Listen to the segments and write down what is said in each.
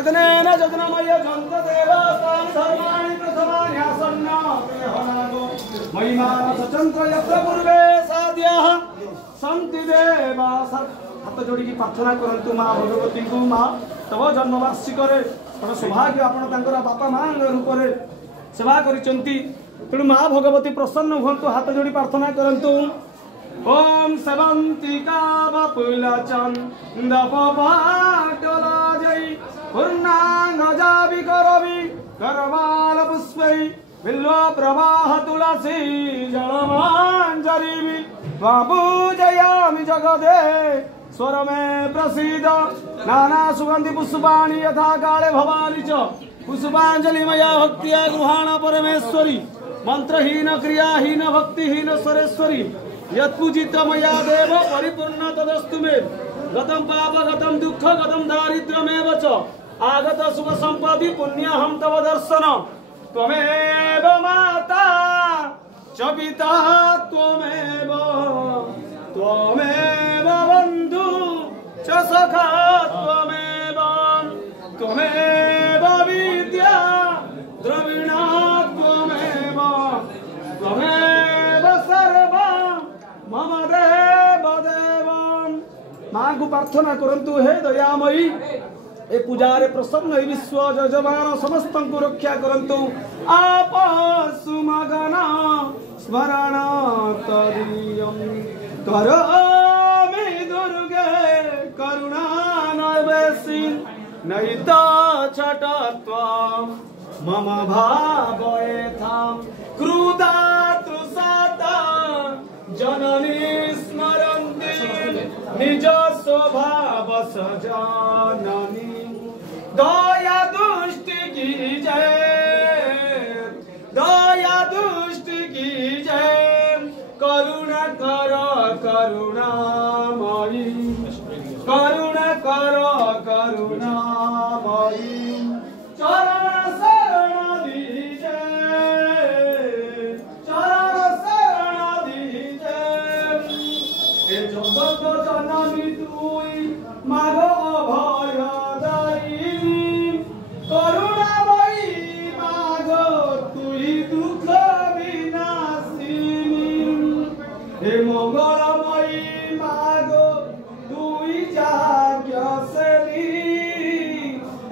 यज्ञेन यज्ञमय जन्त देवतां धर्माणि प्रथमान्यासन्न देहनागो महिमान सचंत्र यत्र पूर्वे साद्यः सन्ति देवा हाथ जोड़ी प्रार्थना करंतु माँ भगवती को माँ तब जन्मवार्षिक तब सौभाग्य आपण बापा माँ रूप में सेवा करिसेंती तेणु माँ भगवती प्रसन्न हुंतु हाथ जोड़ी प्रार्थना करंतु ओम सेवंतिका बपुला चंदपपाटला जय पूर्णांगजावि करवि करवाल पुष्पै बिल्व प्रवाह तुलसी जलमांजरी पूजयामि जगदे स्वर में प्रसीद नाना सुगंधि पुष्पाणि यथा काले भवानी च पुष्पांजलि मया भक्तिया गृहाण परमेश्वरी मंत्रहीन क्रियाहीन भक्तिहीन स्वरेश्वरी यत्पूजित मया देव परिपूर्ण तदस्तु मे गतम पाप गतम दुख गतम दारिद्र्यमेव च आगत सुख संपत्ति पुण्यहं तव दर्शन त्वमेव माता च पिता त्वमेव त्वमेव बंधु च सखा त्वमेव त्वमेव विद्या द्रविणा त्वमेव त्वमेव सर्वं मम देव देवं। माँ को प्रार्थना करंतु हे दयामयी ए पूजारे प्रसन्न विश्व जजमान समस्त को रक्षा करंतु आप सुमगन स्मरण तरीयम करोमि दुर्गे करुणा नैवेसिन नैता छटत्वं मम भावयेथां क्रुधा तृषाता जननी स्मरन्ति निज स्वभाव सजननी दया दुष्ट की जय दया दुष्ट की जय करुणा कर करुणामयी करुणा कर करुणामयी चरण शरण दीजे चरण शरण दीजे ए जगत जननी तुई मागो अभय दायिनी करुणामयी मागो तुई दुख विनाशिनी हे मंगलमयी मागो तुई जाग्यसेनी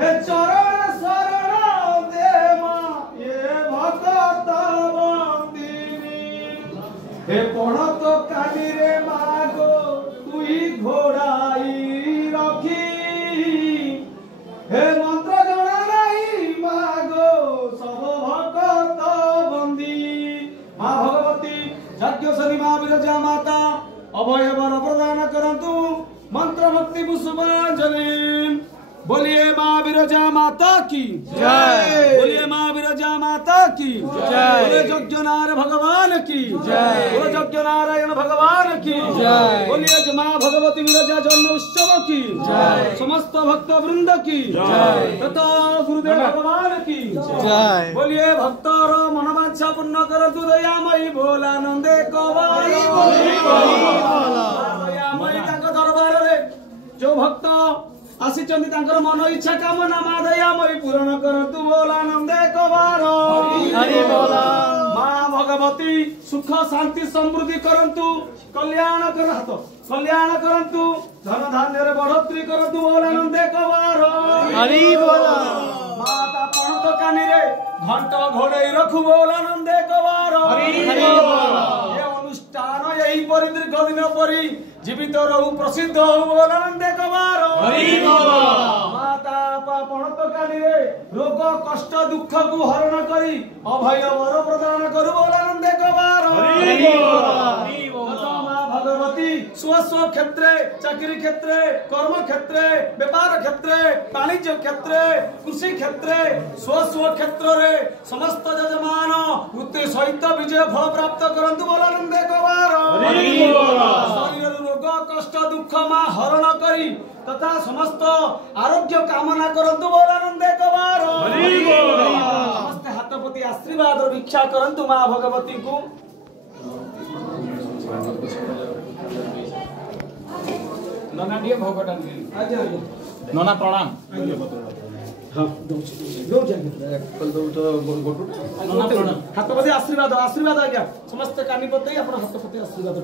हे चरण शरण दे मां ये भक्त बंदिनी हे पणत कानी रे मागो तुई घोड़ाई रखी हे मंत्र जणा नहीं मागो सब भक्त बंदी माँ भगवती यज्ञेश्वरी माँ विरजा माता अभय वर प्रदान करंतु मंत्र भक्ति पुष्पांजलि बोलिए माँ विरजा माता की जय बोलिए माँ विरजा माता की जय बोले यज्ञनारायण भगवान की जय बोले यज्ञनारायण भगवान की जय बोलिए माँ भगवती विरजा जन्म उत्सव की जय समस्त भक्त वृंद की जय तथा गुरुदेव भगवान की जय बोलिए भक्तर मनोवांछा पूर्ण करतु दयामयी भोलानंदे कवाई दयामयी दरबार रे जो भक्त आसीचंदी तांकर मन इच्छा कामना मा दयामयी पूर्ण करतु भोलानंदे कवार हरि बोला माँ भगवती सुख शांति समृद्धि करंतु कल्याण करत कल्याण करंतु धन धान्य रे बढ़ोतरी करतु भोलानंदे कवार हरि बोला माता पणत कानी रे घंट घोड़े रखु भोलानंदे कवार हरि बोला ये अनुष्ठान यही परि दीर्घ दिन परि जीवित रहु प्रसिद्ध हो भोलानंदे कवार हरि बोला माता पणत कानी रे रोग कष्ट दुख को हरण करी अभय वर प्रदान करू भोलानंदे कवार हरि बोला माँ भगवती स्व स्व क्षेत्रे चाकरी क्षेत्रे कर्म क्षेत्रे व्यापार क्षेत्रे वाणिज्य क्षेत्रे कृषि क्षेत्रे स्व स्व क्षेत्र रे समस्त जजमान वृत्ति सहित विजय फल प्राप्त करंतु भोलानंदे कवार हरि बोला शरीर रोग कष्ट दुख माँ हरण करी तथा समस्त आरोग्य कामना करंतु भोलानंदे कवार हरि बोला समस्त हाथपति आशीर्वाद भिक्षा करंतु माँ भगवती को नना दिए भोग नना प्रणाम हाँ हाथ पति आशीर्वाद आशीर्वाद आज्ञा समस्त कानी पते आप हाथ पति आशीर्वाद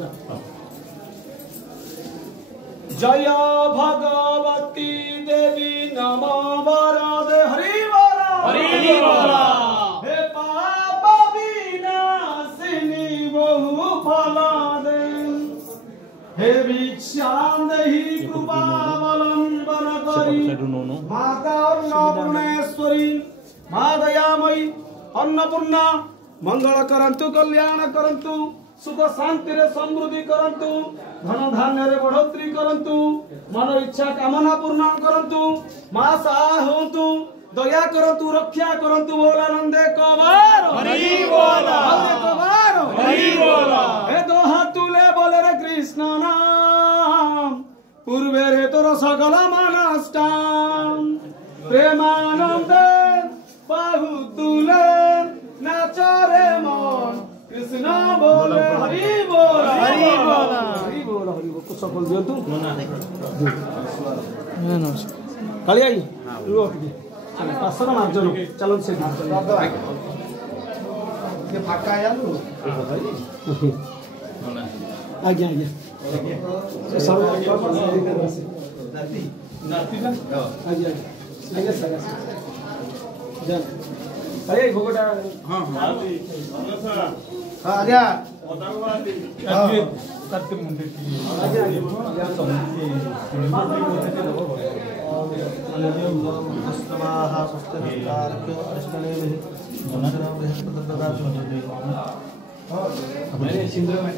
जय भगवती देवी नमो वरदे हरि बोला हे पाप विनाशिनी बहु फल दे हे भिक्षां देहि कृपावलंबन करी माता अन्नपूर्णेश्वरी मा दयामयी अन्नपूर्णा मंगल करंतु कल्याण करंतु सुख शांति रे समृद्धि करंतु धन धान्य रे बढ़ोतरी करंतु मन इच्छा कामना पूर्ण करंतु मा सहाय होंतु दया करंतु रक्षा करंतु बोलानंदे कबार हरि बोला कबार हरि बोला हे दो हाथ तुले बोले रे कृष्ण नाम पूर्वे रे तोर सकल मानष्टाम प्रेमानंदे बाहु तुले नाच रे मन कृष्ण बोले हरि बोला हरि बोला हरि बोला हरि बोला कुछ बोल दियो तू कालिया जी रुको पासर मार्जन चलो से ये फाका आया नु आज्ञा आज्ञा सब नाती ना आज्ञा आज्ञा सर जा अरे भोगटा हां हां हां आज्ञा करते मुंडे की आज्ञा या अस्तवाहा सस्तकारक प्रश्नले मनरा बृहस्पति ददातु अपने सिंद्र में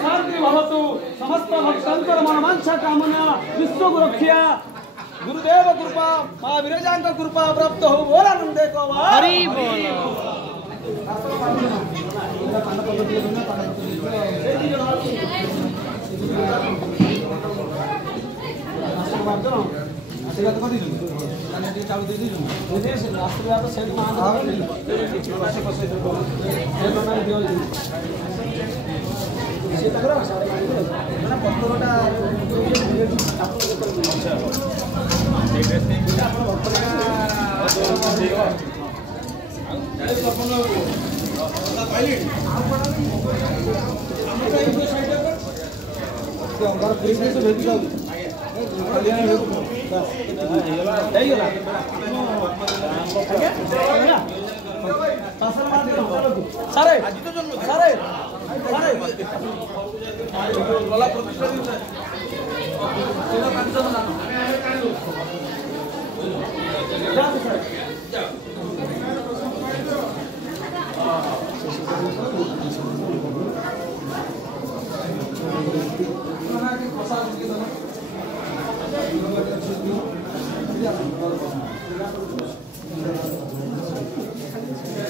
शांति भवतु समस्त भक्तंकर मनोवांछा कामना विश्व रक्षा गुरुदेव कृपा मां विरजांक कृपा प्राप्त हो बोलानंदे को हरि बोल आशीर्वाद कर दी टी चालू दे दी आशीर्वाद से सारे सारे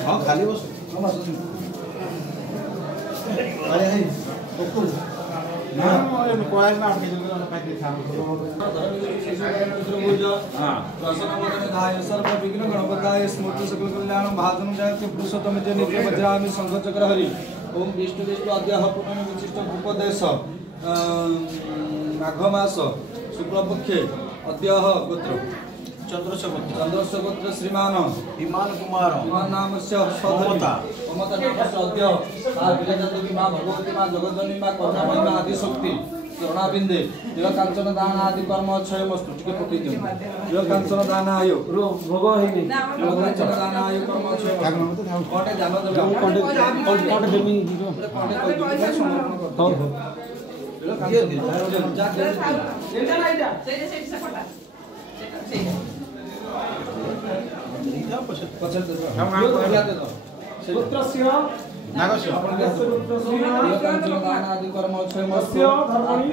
हाँ खाली बस अरे है तो ना कोई ना आपके जगह ना पैकेट था हां प्रसन्न गाय सर्व विघ्न गणपताय स्मृति सकल कल्याण भागम जयते पुरुषोत्तम जय नित्य वज्रामि शंख चक्र हरि ओम विष्णु विष्णु अद्य पूर्ण विशिष्ट उपदेश माघ मास शुक्ल पक्षे अद्य गोत्र चंद्रश गोत्र श्रीमान विमान कुमार विमान नाम से सौमता ममता अद्य विराजा देवी मां भगवती मां जगदम्बा मां करुणामयी मां आदि शक्ति चरणाबिंदे दिव कांचन दान आदि कर्म अक्षय मस्तु टिके पकई दियो दिव कांचन दान आयो भोग हेनी दिव कांचन दान आयो कर्म अक्षय कोटे जानो देबे कोटे देमी दिरो कोटे कोइ दिबे समर्पण कर हो दिव कांचन जा दे एटा ना एटा से फटा से पछे दे हम कहला दे दो पुत्रस्य नागस्य पुत्रस्य दिव कांचन दान आदि कर्म अक्षय मस्तु धर्मणि